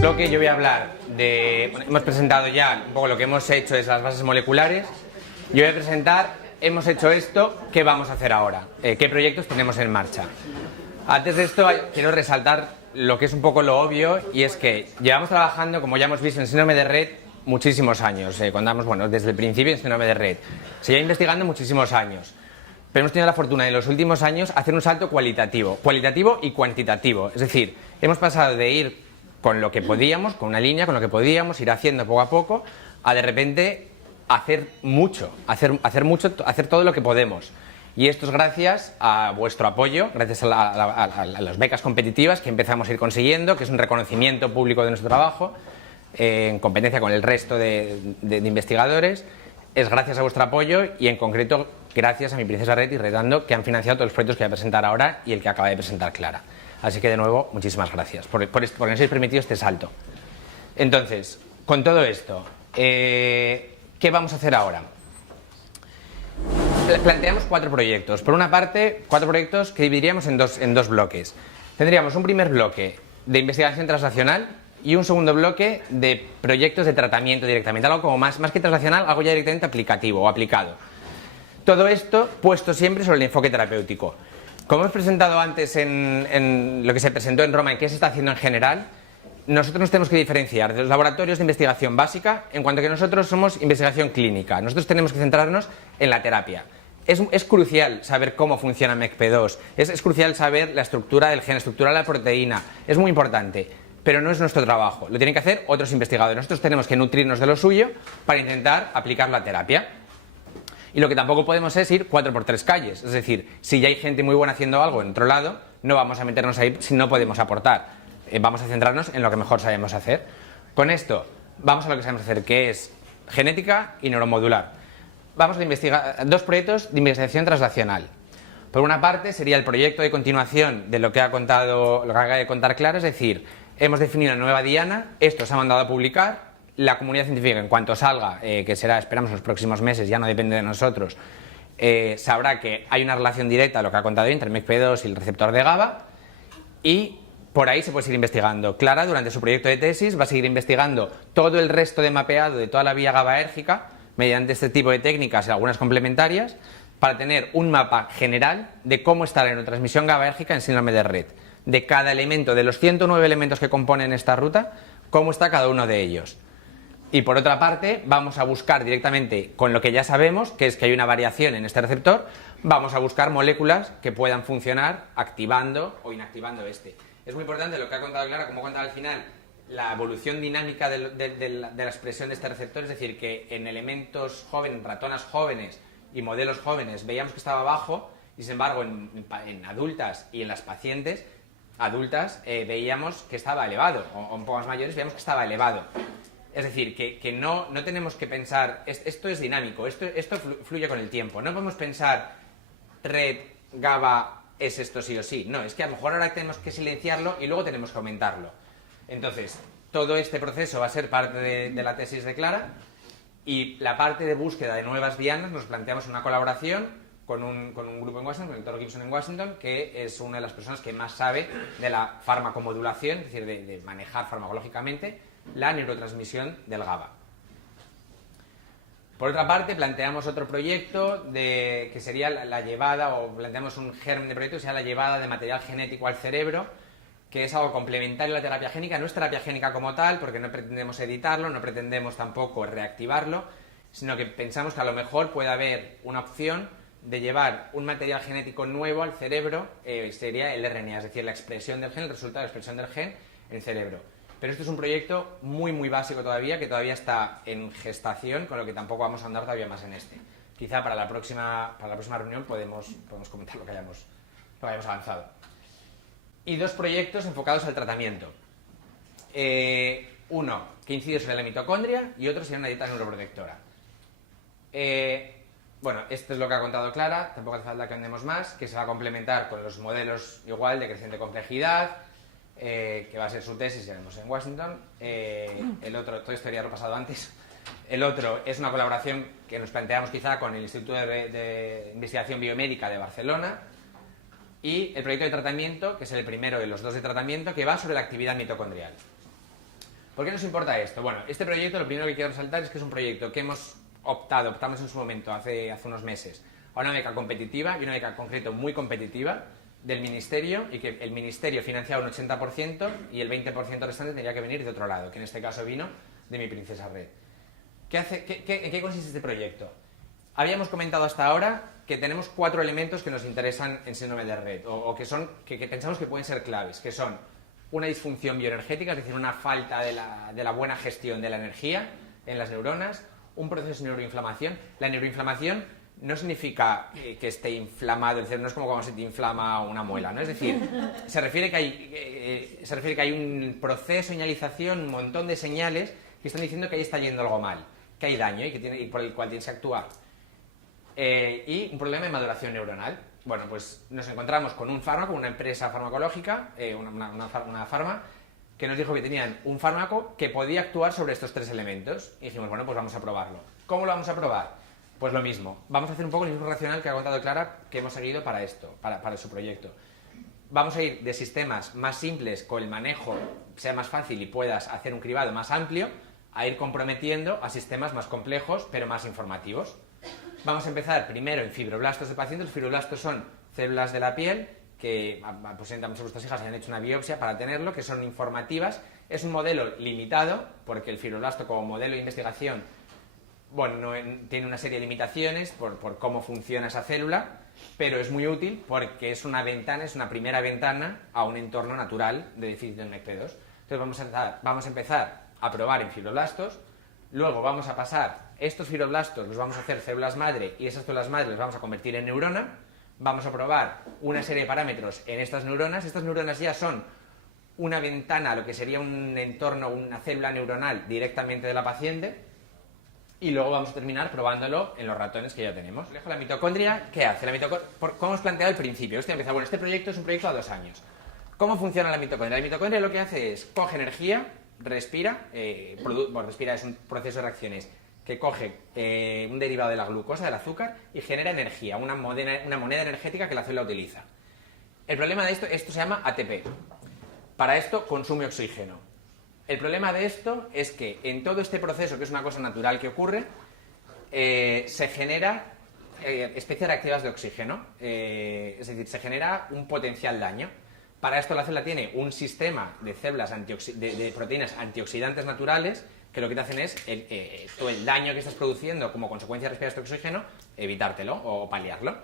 bloque yo voy a hablar de... Bueno, hemos presentado ya un poco lo que hemos hecho es las bases moleculares. Yo voy a presentar, hemos hecho esto, ¿qué vamos a hacer ahora? ¿Qué proyectos tenemos en marcha? Antes de esto quiero resaltar lo que es un poco lo obvio, y es que llevamos trabajando, como ya hemos visto, en síndrome de Rett muchísimos años. Contamos, bueno, desde el principio en síndrome de Rett. Se lleva investigando muchísimos años. Pero hemos tenido la fortuna en los últimos años hacer un salto cualitativo y cuantitativo. Es decir, hemos pasado de ir con lo que podíamos, con una línea, con lo que podíamos, ir haciendo poco a poco, a de repente hacer mucho, hacer todo lo que podemos. Y esto es gracias a vuestro apoyo, gracias a las becas competitivas que empezamos a ir consiguiendo, que es un reconocimiento público de nuestro trabajo, en competencia con el resto de investigadores. Es gracias a vuestro apoyo y en concreto gracias a mi Princesa Rett y Retando, que han financiado todos los proyectos que voy a presentar ahora y el que acaba de presentar Clara. Así que de nuevo, muchísimas gracias por nos habéis permitido este salto. Entonces, con todo esto, ¿qué vamos a hacer ahora? Planteamos 4 proyectos. Por una parte, 4 proyectos que dividiríamos en dos bloques. Tendríamos un primer bloque de investigación translacional y un segundo bloque de proyectos de tratamiento directamente, algo como más que translacional, algo ya directamente aplicativo o aplicado. Todo esto puesto siempre sobre el enfoque terapéutico. Como hemos presentado antes en lo que se presentó en Roma y qué se está haciendo en general, nosotros nos tenemos que diferenciar de los laboratorios de investigación básica en cuanto a que nosotros somos investigación clínica. Nosotros tenemos que centrarnos en la terapia. Es crucial saber cómo funciona MECP2, es crucial saber la estructura del gen, la estructura de la proteína, es muy importante. Pero no es nuestro trabajo, lo tienen que hacer otros investigadores. Nosotros tenemos que nutrirnos de lo suyo para intentar aplicar la terapia. Y lo que tampoco podemos es ir 4 por 3 calles. Es decir, si ya hay gente muy buena haciendo algo en otro lado, no vamos a meternos ahí si no podemos aportar. Vamos a centrarnos en lo que mejor sabemos hacer. Con esto, vamos a lo que sabemos hacer, que es genética y neuromodular. Vamos a investigar 2 proyectos de investigación translacional. Por una parte, sería el proyecto de continuación de lo que acaba de contar Clara, es decir, hemos definido una nueva diana, esto se ha mandado a publicar, la comunidad científica en cuanto salga, que será, esperamos, en los próximos meses, ya no depende de nosotros, sabrá que hay una relación directa, lo que ha contado entre MECP2 y el receptor de GABA, y por ahí se puede seguir investigando. Clara, durante su proyecto de tesis, va a seguir investigando todo el resto de mapeado de toda la vía GABAérgica mediante este tipo de técnicas y algunas complementarias para tener un mapa general de cómo está la neurotransmisión GABAérgica en síndrome de Rett. De cada elemento, de los 109 elementos que componen esta ruta, cómo está cada uno de ellos. Y por otra parte, vamos a buscar directamente con lo que ya sabemos, que es que hay una variación en este receptor, vamos a buscar moléculas que puedan funcionar activando o inactivando este. Es muy importante lo que ha contado Clara, como ha contado al final, la evolución dinámica de la expresión de este receptor, es decir, que en elementos jóvenes, ratonas jóvenes y modelos jóvenes veíamos que estaba bajo, y sin embargo en adultas y en las pacientes adultas veíamos que estaba elevado, o un poco más mayores veíamos que estaba elevado. Es decir, que no tenemos que pensar, esto es dinámico, esto fluye con el tiempo. No podemos pensar, Rett, GABA es esto sí o sí. No, es que a lo mejor ahora tenemos que silenciarlo y luego tenemos que aumentarlo. Entonces, todo este proceso va a ser parte de la tesis de Clara, y la parte de búsqueda de nuevas dianas nos planteamos una colaboración con un grupo en Washington, con el doctor Gibson en Washington, que es una de las personas que más sabe de la farmacomodulación, es decir, de manejar farmacológicamente la neurotransmisión del GABA. Por otra parte, planteamos otro proyecto que sería la llevada, o planteamos un germen de proyecto que sea la llevada de material genético al cerebro, que es algo complementario a la terapia génica. No es terapia génica como tal, porque no pretendemos editarlo, no pretendemos tampoco reactivarlo, sino que pensamos que a lo mejor puede haber una opción de llevar un material genético nuevo al cerebro, sería el RNA, es decir, la expresión del gen, el resultado de la expresión del gen en el cerebro. Pero esto es un proyecto muy básico todavía, que todavía está en gestación, con lo que tampoco vamos a andar todavía más en este. Quizá para la próxima reunión podemos comentar lo que hayamos avanzado. Y 2 proyectos enfocados al tratamiento. Uno que incide sobre la mitocondria y otro sería una dieta neuroprotectora. Bueno, esto es lo que ha contado Clara, tampoco hace falta que andemos más, que se va a complementar con los modelos igual de creciente complejidad, que va a ser su tesis, ya vemos en Washington. El otro, todo esto ya lo he pasado antes. El otro es una colaboración que nos planteamos quizá con el Instituto de Investigación Biomédica de Barcelona, y el proyecto de tratamiento, que es el primero de los 2 de tratamiento, que va sobre la actividad mitocondrial. ¿Por qué nos importa esto? Bueno, este proyecto, lo primero que quiero resaltar es que es un proyecto que optamos en su momento, hace unos meses, a una beca competitiva y una beca en concreto muy competitiva del Ministerio, y que el Ministerio financiaba un 80% y el 20% restante tenía que venir de otro lado, que en este caso vino de Mi Princesa Red. ¿En qué consiste este proyecto? Habíamos comentado hasta ahora que tenemos 4 elementos que nos interesan en síndrome de Rett, o que pensamos que pueden ser claves, que son una disfunción bioenergética, es decir, una falta de la buena gestión de la energía en las neuronas, un proceso de neuroinflamación. La neuroinflamación no significa que esté inflamado, es decir, no es como cuando se te inflama una muela, ¿no? Es decir, se refiere que hay un proceso de señalización, un montón de señales que están diciendo que ahí está yendo algo mal, que hay daño y por el cual tienes que actuar. Y un problema de maduración neuronal. Bueno, pues nos encontramos con un fármaco, una empresa farmacológica, una farma, que nos dijo que tenían un fármaco que podía actuar sobre estos 3 elementos. Y dijimos, bueno, pues vamos a probarlo. ¿Cómo lo vamos a probar? Pues lo mismo. Vamos a hacer un poco el mismo racional que ha contado Clara, que hemos seguido para esto, para su proyecto. Vamos a ir de sistemas más simples, con el manejo sea más fácil y puedas hacer un cribado más amplio, a ir comprometiendo a sistemas más complejos, pero más informativos. Vamos a empezar primero en fibroblastos de pacientes. Los fibroblastos son células de la piel que posiblemente a muchas de vuestras hijas hayan hecho una biopsia para tenerlo, que son informativas. Es un modelo limitado, porque el fibroblasto como modelo de investigación, bueno, tiene una serie de limitaciones por cómo funciona esa célula, pero es muy útil porque es una primera ventana a un entorno natural de déficit de MP2. Entonces vamos a empezar a probar en fibroblastos. Luego vamos a pasar estos fibroblastos, los vamos a hacer células madre, y esas células madre las vamos a convertir en neurona. Vamos a probar una serie de parámetros en estas neuronas. Estas neuronas ya son una ventana a lo que sería un entorno, una célula neuronal directamente de la paciente. Y luego vamos a terminar probándolo en los ratones que ya tenemos. La mitocondria, ¿qué hace? ¿Cómo hemos planteado al principio? Este proyecto es un proyecto a 2 años. ¿Cómo funciona la mitocondria? La mitocondria lo que hace es, coge energía, respira, respira es un proceso de reacciones que coge un derivado de la glucosa, del azúcar, y genera energía, una moneda energética que la célula utiliza. El problema de esto se llama ATP. Para esto consume oxígeno. El problema de esto es que en todo este proceso, que es una cosa natural que ocurre, se genera especies reactivas de oxígeno, es decir, se genera un potencial daño. Para esto la célula tiene un sistema de células de proteínas antioxidantes naturales que lo que te hacen es todo el daño que estás produciendo como consecuencia de respirar este oxígeno, evitártelo o paliarlo.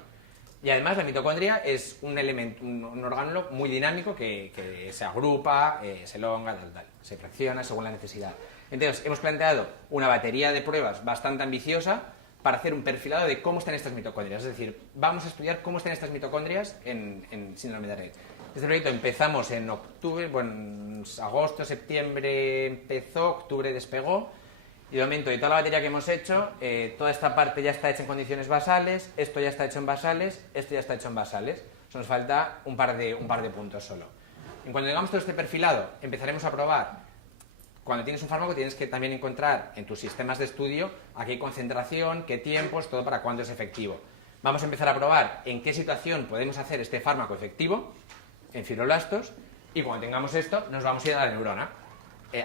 Y además la mitocondria es un elemento, un orgánulo muy dinámico que se agrupa, se elonga, se fracciona según la necesidad. Entonces hemos planteado una batería de pruebas bastante ambiciosa para hacer un perfilado de cómo están estas mitocondrias. Es decir, vamos a estudiar cómo están estas mitocondrias en síndrome de Rett. Este proyecto empezamos en octubre, en agosto, septiembre empezó, octubre despegó. Y de momento, de toda la batería que hemos hecho, toda esta parte ya está hecha en condiciones basales, esto ya está hecho en basales, esto ya está hecho en basales. Nos falta un par de puntos solo. En cuanto tengamos todo este perfilado, empezaremos a probar. Cuando tienes un fármaco tienes que también encontrar en tus sistemas de estudio a qué concentración, qué tiempos, todo para cuándo es efectivo. Vamos a empezar a probar en qué situación podemos hacer este fármaco efectivo en fibroblastos, y cuando tengamos esto nos vamos a ir a la neurona,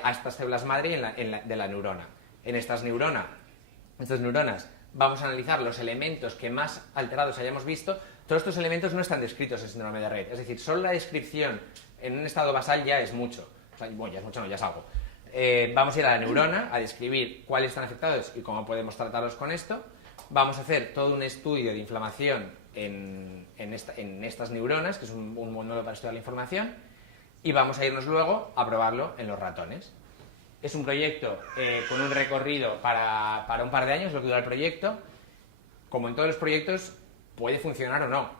a estas células madre de la neurona. En estas neuronas vamos a analizar los elementos que más alterados hayamos visto. Todos estos elementos no están descritos en síndrome de Rett, es decir, solo la descripción en un estado basal ya es mucho. O sea, bueno, ya es mucho, no, ya es algo. Vamos a ir a la neurona a describir cuáles están afectados y cómo podemos tratarlos con esto. Vamos a hacer todo un estudio de inflamación en estas neuronas, que es un modelo para estudiar la información, y vamos a irnos luego a probarlo en los ratones. Es un proyecto con un recorrido para un par de años, lo que dura el proyecto. Como en todos los proyectos, puede funcionar o no.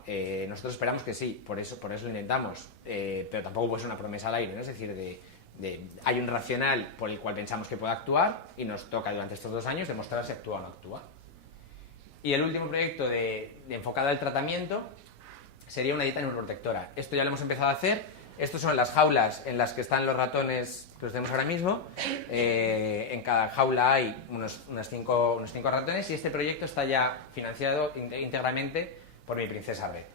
Nosotros esperamos que sí, por eso lo intentamos, pero tampoco puede ser una promesa al aire, ¿no? Es decir, hay un racional por el cual pensamos que puede actuar y nos toca durante estos 2 años demostrar si actúa o no actúa. Y el último proyecto enfocado al tratamiento sería una dieta neuroprotectora. Esto ya lo hemos empezado a hacer. Estas son las jaulas en las que están los ratones que los tenemos ahora mismo. En cada jaula hay unos 5 ratones, y este proyecto está ya financiado íntegramente por Mi Princesa Rett.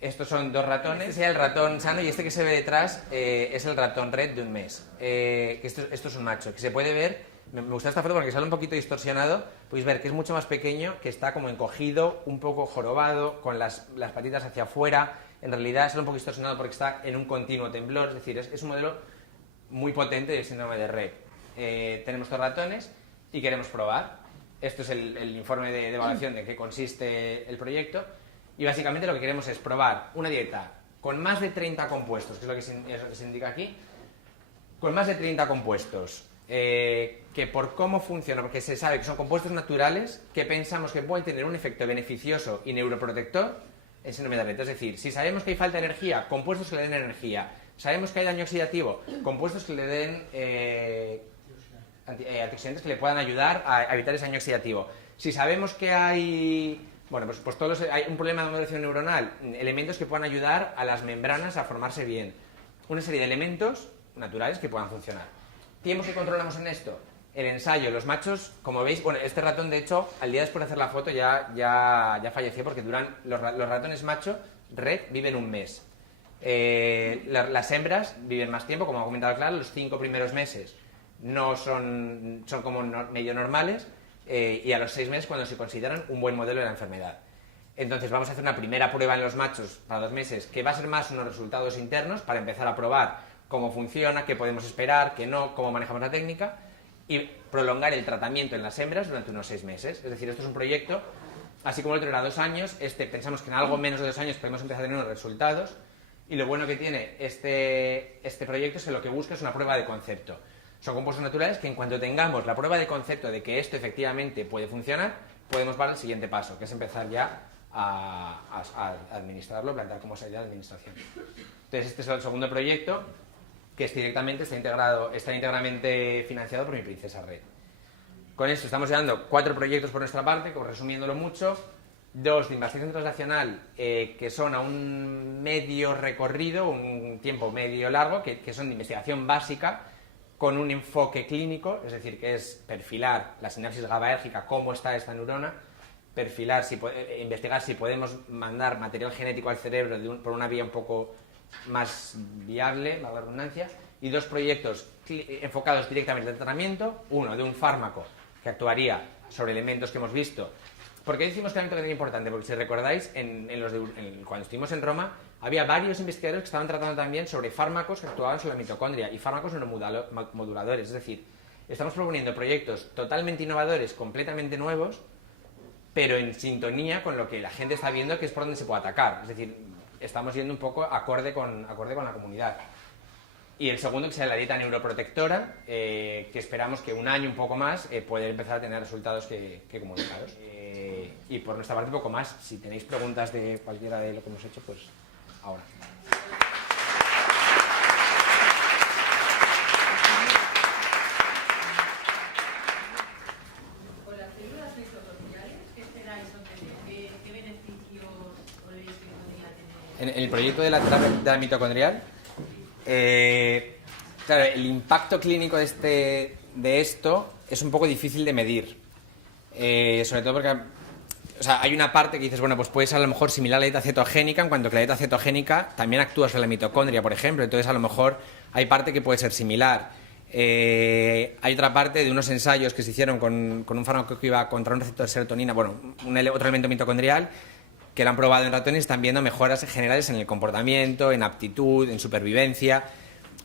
Estos son 2 ratones. Este sería el ratón sano y este que se ve detrás es el ratón red de un mes. Que esto es un macho, que se puede ver. Me gusta esta foto porque sale un poquito distorsionado. Podéis ver que es mucho más pequeño, que está como encogido, un poco jorobado, con las patitas hacia afuera. En realidad sale un poco distorsionado porque está en un continuo temblor. Es decir, es un modelo muy potente del síndrome de Rett. Tenemos 2 ratones y queremos probar. Esto es el informe de evaluación de qué consiste el proyecto. Y básicamente lo que queremos es probar una dieta con más de 30 compuestos, que es lo que se indica aquí, con más de 30 compuestos, que por cómo funciona, porque se sabe que son compuestos naturales que pensamos que pueden tener un efecto beneficioso y neuroprotector en síndrome de Rett. Es decir, si sabemos que hay falta de energía, compuestos que le den energía. Sabemos que hay daño oxidativo, compuestos que le den antioxidantes que le puedan ayudar a evitar ese daño oxidativo. Si sabemos que hay... Bueno, pues hay un problema de modulación neuronal, elementos que puedan ayudar a las membranas a formarse bien. Una serie de elementos naturales que puedan funcionar. ¿Tiempos que controlamos en esto? El ensayo, los machos, como veis, bueno, este ratón de hecho, al día después de hacer la foto ya falleció porque los ratones macho, red, viven un mes. Las hembras viven más tiempo, como ha comentado Clara, los 5 primeros meses no son como medio normales. Y a los 6 meses cuando se consideran un buen modelo de la enfermedad. Entonces vamos a hacer una primera prueba en los machos para 2 meses, que va a ser más unos resultados internos para empezar a probar cómo funciona, qué podemos esperar, qué no, cómo manejamos la técnica, y prolongar el tratamiento en las hembras durante unos 6 meses. Es decir, esto es un proyecto, así como el otro era 2 años, pensamos que en algo menos de 2 años podemos empezar a tener unos resultados, y lo bueno que tiene este proyecto es que lo que busca es una prueba de concepto. Son compuestos naturales que en cuanto tengamos la prueba de concepto de que esto efectivamente puede funcionar, podemos dar el siguiente paso, que es empezar ya a administrarlo, plantear cómo sería la administración. Entonces este es el segundo proyecto, que está íntegramente financiado por Mi Princesa Red. Con esto estamos llevando 4 proyectos por nuestra parte, resumiéndolo mucho, 2 de investigación translacional que son a un medio recorrido, un tiempo medio largo, que son de investigación básica, con un enfoque clínico, es decir, que es perfilar la sinapsis GABAérgica, cómo está esta neurona, investigar si podemos mandar material genético al cerebro por una vía un poco más viable, valga la redundancia, y 2 proyectos enfocados directamente al tratamiento, uno de un fármaco que actuaría sobre elementos que hemos visto. ¿Por qué decimos que el elemento es importante? Porque si recordáis, cuando estuvimos en Roma, había varios investigadores que estaban tratando también sobre fármacos que actuaban sobre la mitocondria y fármacos neuromoduladores. Es decir, estamos proponiendo proyectos totalmente innovadores, completamente nuevos, pero en sintonía con lo que la gente está viendo que es por donde se puede atacar. Es decir, estamos yendo un poco acorde con la comunidad. Y el segundo, que sea la dieta neuroprotectora, que esperamos que un año, un poco más, poder empezar a tener resultados que comunicaros. Y por nuestra parte, un poco más. Si tenéis preguntas de cualquiera de lo que hemos hecho, pues ahora. Con las células mitocondriales, ¿qué esperáis obtener? ¿Qué beneficios podéis que podría tener? En el proyecto de la terapia de la mitocondrial, claro, el impacto clínico de esto es un poco difícil de medir. Sobre todo porque hay una parte que dices, bueno, pues puede ser a lo mejor similar a la dieta cetogénica, en cuanto que la dieta cetogénica también actúa sobre la mitocondria, por ejemplo. Entonces, a lo mejor hay parte que puede ser similar. Hay otra parte de unos ensayos que se hicieron con un fármaco que iba contra un receptor de serotonina, bueno, otro elemento mitocondrial, que lo han probado en ratones y están viendo mejoras generales en el comportamiento, en aptitud, en supervivencia.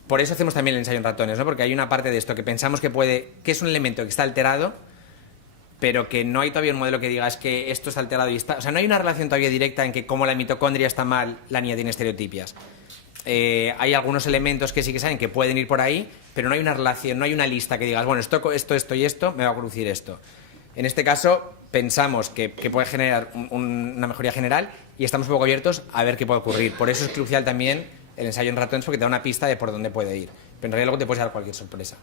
Por eso hacemos también el ensayo en ratones, ¿no? Porque hay una parte de esto que pensamos que es un elemento que está alterado, pero que no hay todavía un modelo que diga es que esto está alterado y está... O sea, no hay una relación todavía directa en que como la mitocondria está mal, la niña tiene estereotipias. Hay algunos elementos que sí que saben que pueden ir por ahí, pero no hay una relación, no hay una lista que digas, bueno, esto y esto me va a producir esto. En este caso, pensamos que puede generar una mejoría general y estamos un poco abiertos a ver qué puede ocurrir. Por eso es crucial también el ensayo en ratones, porque te da una pista de por dónde puede ir. Pero en realidad luego te puedes dar cualquier sorpresa.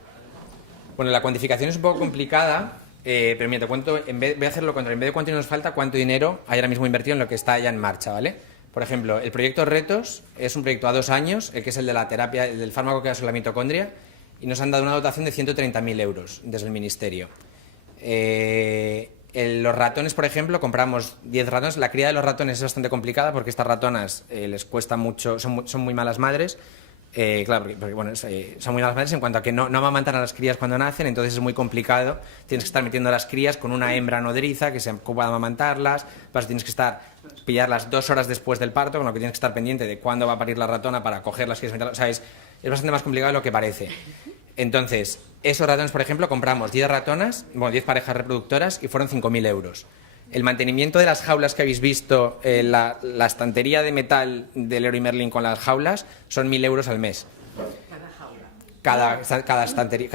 Bueno, la cuantificación es un poco complicada, pero mira, te cuento, voy a hacer lo contrario. En vez de cuánto nos falta, cuánto dinero hay ahora mismo invertido en lo que está ya en marcha, ¿vale? Por ejemplo, el proyecto Retos es un proyecto a 2 años, el que es el de la terapia, el del fármaco que da sobre la mitocondria, y nos han dado una dotación de 130.000 euros desde el Ministerio. Los ratones, por ejemplo, compramos 10 ratones. La cría de los ratones es bastante complicada porque estas ratonas les cuesta mucho, son muy malas madres. Claro, porque bueno, son muy malas madres en cuanto a que no amamantan a las crías cuando nacen, entonces es muy complicado. Tienes que estar metiendo a las crías con una hembra nodriza que se ocupa de amamantarlas, tienes que pillarlas 2 horas después del parto, con lo que tienes que estar pendiente de cuándo va a parir la ratona para cogerlas, o sea, es bastante más complicado de lo que parece. Entonces, esos ratones, por ejemplo, compramos 10 ratonas, bueno, 10 parejas reproductoras y fueron 5.000 euros. El mantenimiento de las jaulas que habéis visto, la estantería de metal del Leroy Merlin con las jaulas, son 1.000 euros al mes. Cada jaula. Cada estantería,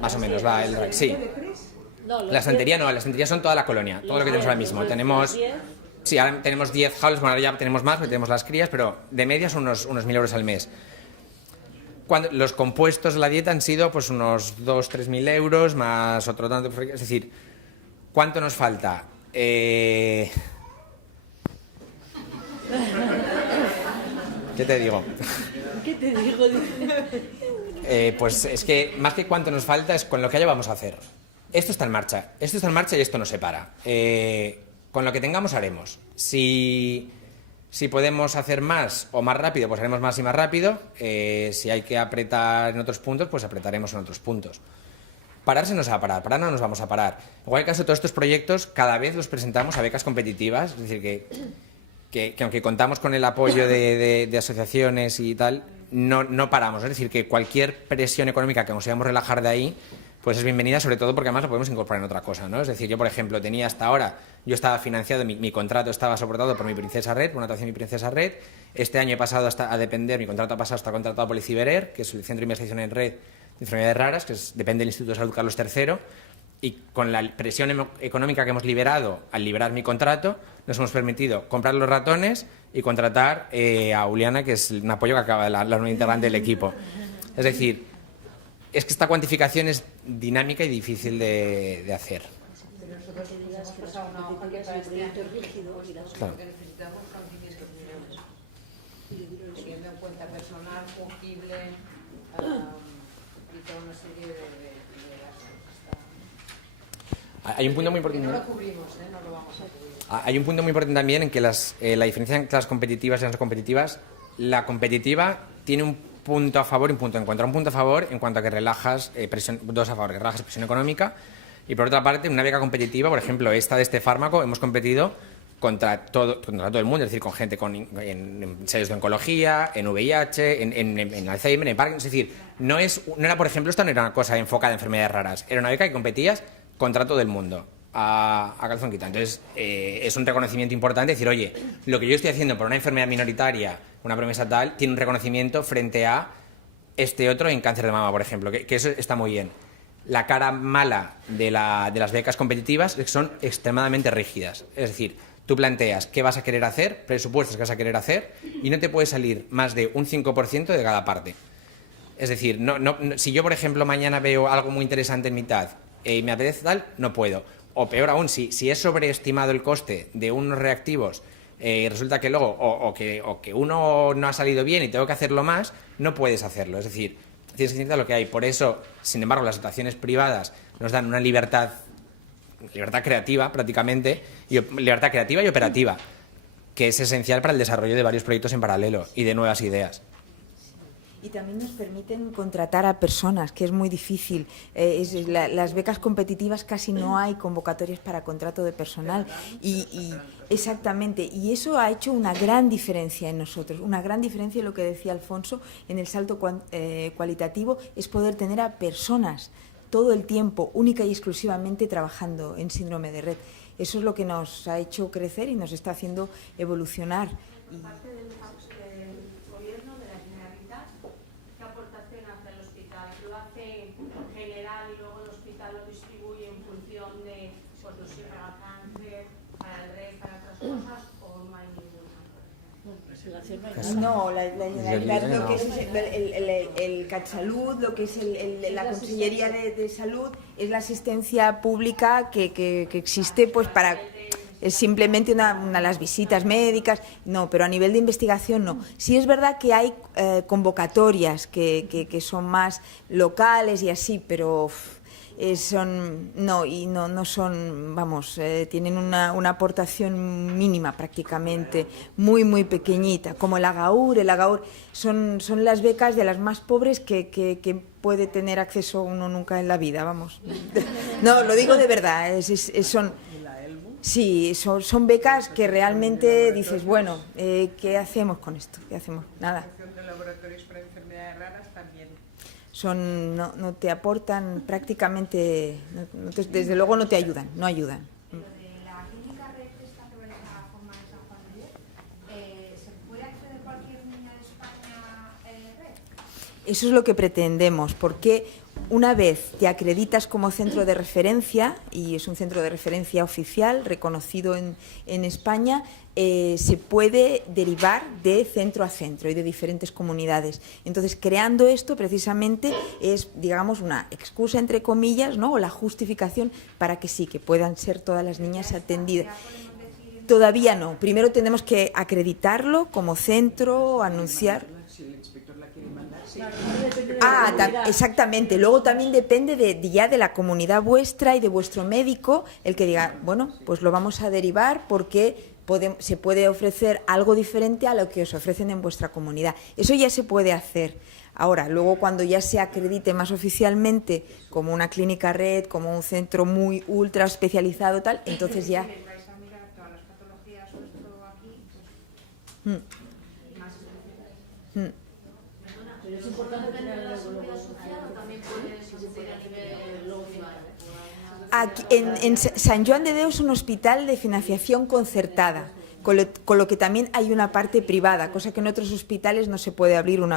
más o menos, va el rack, sí. La estantería no, la estantería son toda la colonia, todo lo que tenemos ahora mismo. Sí, ahora tenemos 10 jaulas, bueno, ahora ya tenemos más, porque tenemos las crías, pero de media son unos 1.000 euros al mes. Los compuestos de la dieta han sido pues unos 2.000-3.000 euros, más otro tanto, es decir, ¿cuánto nos falta? ¿Qué te digo? ¿Qué te digo? Pues es que más que cuánto nos falta es con lo que haya vamos a hacer. Esto está en marcha y esto no se para. Con lo que tengamos haremos. Si podemos hacer más o más rápido, pues haremos más y más rápido. Si hay que apretar en otros puntos, pues apretaremos en otros puntos. Pararse no se va a parar, parar no nos vamos a parar. En cualquier caso, todos estos proyectos cada vez los presentamos a becas competitivas, es decir, que aunque contamos con el apoyo de asociaciones y tal, no paramos. Es decir, que cualquier presión económica que consigamos relajar de ahí, pues es bienvenida, sobre todo porque además lo podemos incorporar en otra cosa, ¿no? Es decir, yo, por ejemplo, tenía hasta ahora, yo estaba financiado, mi contrato estaba soportado por Mi Princesa Red, por una actuación de Mi Princesa Red. Este año he pasado a depender, mi contrato ha pasado hasta contratado por el CIBERER, que es el Centro de Investigación en Red de Enfermedades Raras, que depende del Instituto de Salud Carlos III, y con la presión económica que hemos liberado al liberar mi contrato, nos hemos permitido comprar los ratones y contratar a Uliana, que es un apoyo que acaba de la nueva integrante del equipo. Es decir, es que esta cuantificación es dinámica y difícil de hacer. Pero nosotros hemos pasado una hoja que para este año, pues Claro. lo que necesitamos son 500 millones. Teniendo en cuenta personal, fungible y toda una serie de gastos. Hay un punto muy Que importante. no lo cubrimos, no lo vamos a cubrir. Hay un punto muy importante también en que la diferencia entre las competitivas y las no competitivas, la competitiva tiene un punto a favor y un punto en contra. Un punto a favor en cuanto a que relajas dos a favor, que relajas presión económica, y por otra parte, una beca competitiva, por ejemplo, esta de este fármaco, hemos competido contra todo el mundo, es decir, con gente en ensayos de oncología, en VIH, en Alzheimer, en Parkinson. Es decir, no era, por ejemplo, esta no era una cosa enfocada en enfermedades raras, era una beca que competías contra todo el mundo, a calzón quitado. Entonces, es un reconocimiento importante decir, oye, lo que yo estoy haciendo por una enfermedad minoritaria, una promesa tal, tiene un reconocimiento frente a este otro en cáncer de mama, por ejemplo, que eso está muy bien. La cara mala de las becas competitivas es que son extremadamente rígidas. Es decir, tú planteas qué vas a querer hacer, presupuestos que vas a querer hacer, y no te puede salir más de un 5% de cada parte. Es decir, si yo, por ejemplo, mañana veo algo muy interesante en mitad y me apetece tal, no puedo. O peor aún, si es sobreestimado el coste de unos reactivos, resulta que luego, o que uno no ha salido bien y tengo que hacerlo más, no puedes hacerlo. Es decir, tienes que intentar lo que hay. Por eso, sin embargo, las dotaciones privadas nos dan una libertad creativa prácticamente, libertad creativa y operativa, que es esencial para el desarrollo de varios proyectos en paralelo y de nuevas ideas. Y también nos permiten contratar a personas, que es muy difícil. Las becas competitivas casi no hay convocatorias para contrato de personal. Exactamente, y eso ha hecho una gran diferencia en nosotros. Una gran diferencia, lo que decía Alfonso, en el salto cualitativo, es poder tener a personas todo el tiempo, única y exclusivamente trabajando en síndrome de Rett. Eso es lo que nos ha hecho crecer y nos está haciendo evolucionar. Parte del gobierno de la Generalitat, ¿qué aportación hace al hospital? ¿Lo hace general y luego el hospital lo distribuye en función de los para cáncer, para el REC, para otras cosas, o no hay ninguna? No, la Generalitat, lo que es el CatSalut, lo que es la Consellería de Salud, es la asistencia pública que existe pues para... Es simplemente una de las visitas médicas, no, pero a nivel de investigación no. Sí es verdad que hay convocatorias que son más locales y así, pero no son, vamos, tienen una aportación mínima prácticamente, muy, muy pequeñita, como el Agaur son las becas de las más pobres que puede tener acceso uno nunca en la vida, vamos. No, lo digo de verdad, son becas que realmente dices, bueno, ¿qué hacemos con esto? ¿Qué hacemos? Nada. De laboratorios para enfermedades raras también. No te aportan prácticamente, desde luego no te ayudan, no ayudan. Pero de la clínica red esta que vais a formar en San Juan de Dios, ¿se puede acceder cualquier niña de España red? Eso es lo que pretendemos, porque una vez te acreditas como centro de referencia, y es un centro de referencia oficial, reconocido en España, se puede derivar de centro a centro y de diferentes comunidades. Entonces, creando esto precisamente es, digamos, una excusa, entre comillas, ¿no? O la justificación para que sí, que puedan ser todas las niñas atendidas. Todavía no. Primero tenemos que acreditarlo como centro, anunciar. Exactamente. Luego también depende ya de la comunidad vuestra y de vuestro médico el que diga, bueno, pues lo vamos a derivar porque se puede ofrecer algo diferente a lo que os ofrecen en vuestra comunidad. Eso ya se puede hacer. Ahora, luego cuando ya se acredite más oficialmente como una clínica red, como un centro muy ultra especializado, tal, entonces ya... vais a mirar todas las patologías o esto aquí, pues, más especiales. Pero es importante tener la seguridad social o también puedes acceder a nivel local. Aquí, en San Joan de Déu es un hospital de financiación concertada, con lo que también hay una parte privada, cosa que en otros hospitales no se puede abrir un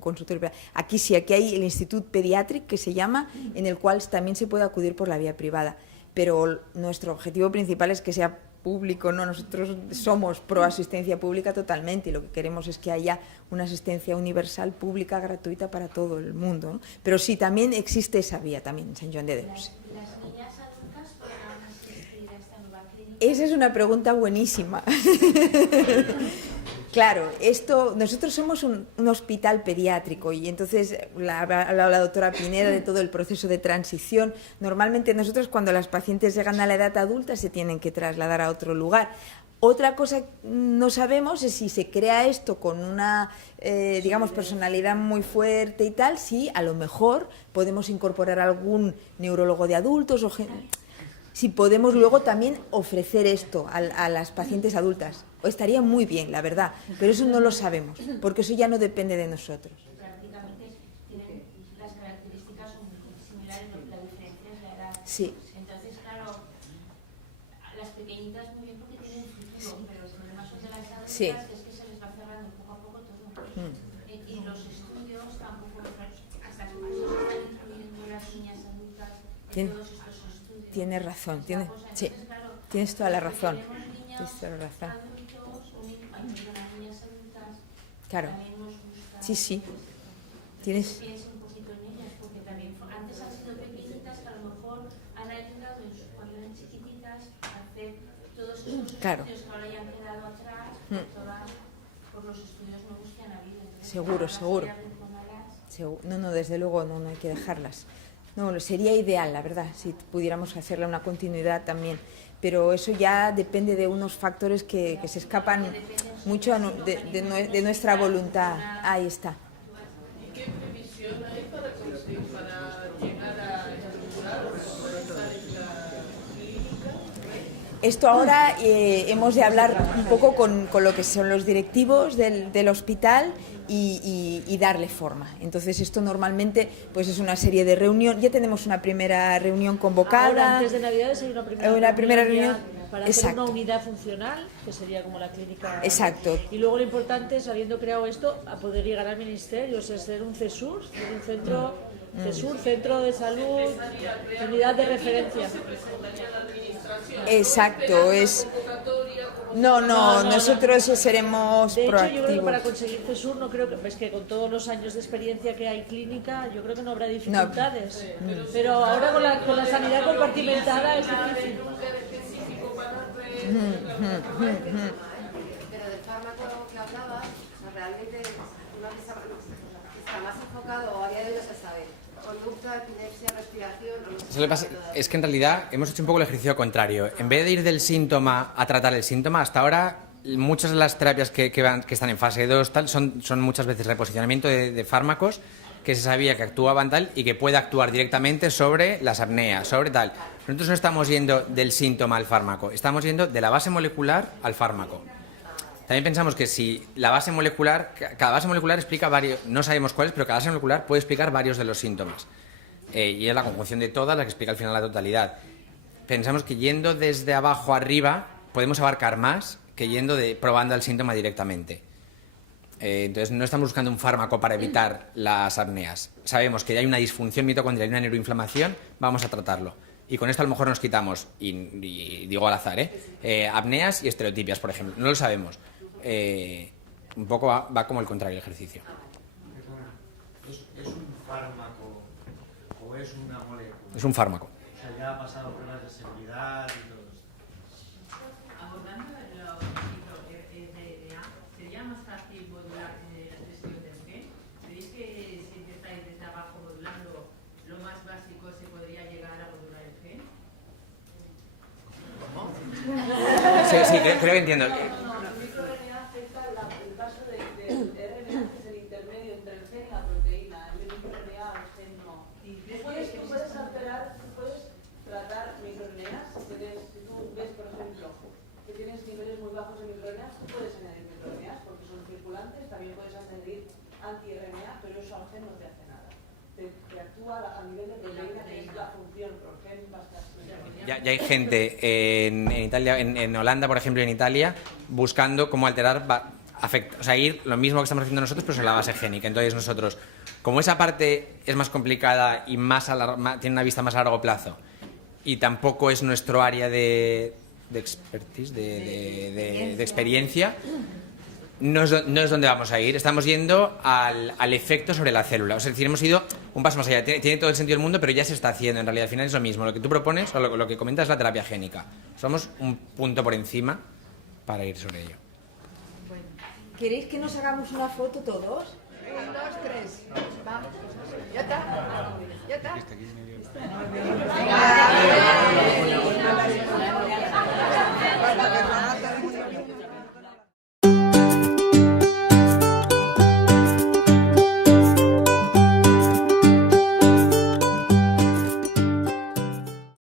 consultorio privado. Aquí sí, aquí hay el Institut Pediàtric, que se llama, en el cual también se puede acudir por la vía privada. Pero nuestro objetivo principal es que sea público, ¿no? Nosotros somos pro asistencia pública totalmente y lo que queremos es que haya una asistencia universal, pública, gratuita para todo el mundo, ¿no? Pero sí, también existe esa vía también en San Joan de Déu. Sí. ¿Las niñas adultas podrán asistir a esta nueva clínica? Esa es una pregunta buenísima. Claro, nosotros somos un hospital pediátrico y entonces ha hablado la doctora Pineda de todo el proceso de transición. Normalmente nosotros cuando las pacientes llegan a la edad adulta se tienen que trasladar a otro lugar. Otra cosa no sabemos es si se crea esto con una, digamos, personalidad muy fuerte y tal, si a lo mejor podemos incorporar algún neurólogo de adultos o si podemos luego también ofrecer esto a las pacientes adultas. Estaría muy bien, la verdad, pero eso no lo sabemos, porque eso ya no depende de nosotros. Prácticamente tienen las características son muy similares, la diferencia es la edad. Sí. Entonces, claro, las pequeñitas muy bien porque tienen futuro, pero los problemas son de las adultas, Sí. que es que se les va cerrando poco a poco todo. Y los estudios tampoco, hasta que se están incluyendo las niñas adultas en todos estos estudios. Tienes razón, Entonces, claro, tienes toda la razón. tenemos niños Tienes toda la razón. adultos, niñas adultas, Claro, también nos gusta sí. que Tienes... piensen un poquito en ellas, porque también antes han sido pequeñitas que a lo mejor han ayudado cuando eran chiquititas a hacer todos esos Claro. estudios que ahora ya han quedado atrás por los estudios nuevos que han habido. Entonces, Seguro. No, desde luego no hay que dejarlas. No, sería ideal, la verdad, si pudiéramos hacerle una continuidad también. Pero eso ya depende de unos factores que se escapan mucho de nuestra voluntad. Ahí está. ¿Y qué previsión hay para llegar a estructurar o formalizar esta clínica? Esto ahora hemos de hablar un poco con lo que son los directivos del hospital y darle forma. Entonces esto normalmente pues es una serie de reuniones. Ya tenemos una primera reunión convocada. Ahora, antes de Navidades hay una primera reunión para hacer una unidad funcional, que sería como la clínica. Exacto. Y luego lo importante es, habiendo creado esto, a poder llegar al ministerio, o sea, ser un CESUR, un centro, CESUR, Centro de Salud, Unidad de Referencia. Exacto, es... No, nosotros seremos de hecho, proactivos. yo creo que para conseguir CESUR, no creo que, ves que con todos los años de experiencia que hay clínica, yo creo que no habrá dificultades. Pero ahora con la sanidad compartimentada es difícil. Pero del fármaco que hablabas, o sea, realmente uno que está más enfocado a día de hoy no se sabe. Cuando conducta, epilepsia, respiración. Eso le pasa, es que en realidad hemos hecho un poco el ejercicio contrario. En vez de ir del síntoma a tratar el síntoma, hasta ahora muchas de las terapias que están en fase 2 tal, son muchas veces reposicionamiento de fármacos que se sabía que actuaban tal y que puede actuar directamente sobre las apneas, sobre tal. Nosotros no estamos yendo del síntoma al fármaco, estamos yendo de la base molecular al fármaco. También pensamos que si la base molecular, cada base molecular explica varios, no sabemos cuáles, pero cada base molecular puede explicar varios de los síntomas. Y es la conjunción de todas la que explica al final la totalidad. Pensamos que yendo desde abajo arriba podemos abarcar más que probando el síntoma directamente. Entonces no estamos buscando un fármaco para evitar las apneas. Sabemos que hay una disfunción mitocondrial y una neuroinflamación, vamos a tratarlo. Y con esto a lo mejor nos quitamos, y digo al azar, apneas y estereotipias, por ejemplo. No lo sabemos. Un poco va como el contrario el ejercicio. ¿Es un fármaco o es una molécula? Es un fármaco. O sea, ya ha pasado pruebas de seguridad y todo esto. Abordando los RNA, ¿sería más fácil modular la expresión del gen? ¿Creéis que si empezáis desde abajo modulando lo más básico se podría llegar a modular el gen? Sí, creo que entiendo. El microRNA afecta el paso del RNA, que es el intermedio entre el gen y la proteína. El microRNA al gen no. Tú puedes alterar, tú puedes tratar microRNAs. Si tú ves, por ejemplo, que tienes niveles muy bajos de microRNAs, tú puedes añadir microRNAs porque son circulantes. También puedes añadir anti-RNA, pero eso al gen no te hace nada. Te actúa a nivel de proteína, que es la función progen bastante. Ya hay gente en Italia, en Holanda, por ejemplo, en Italia, buscando cómo alterar, ir lo mismo que estamos haciendo nosotros, pero sobre la base génica. Entonces nosotros, como esa parte es más complicada y tiene una vista más a largo plazo, y tampoco es nuestro área de expertise, de experiencia, no es donde vamos a ir. Estamos yendo al efecto sobre la célula. O sea, es decir, hemos ido un paso más allá. Tiene todo el sentido del mundo, pero ya se está haciendo. En realidad, al final es lo mismo. Lo que tú propones o lo que comentas es la terapia génica. Somos un punto por encima para ir sobre ello. Bueno, ¿queréis que nos hagamos una foto todos? 1, 2, 3. Vamos. Ya está. Ya está. Venga.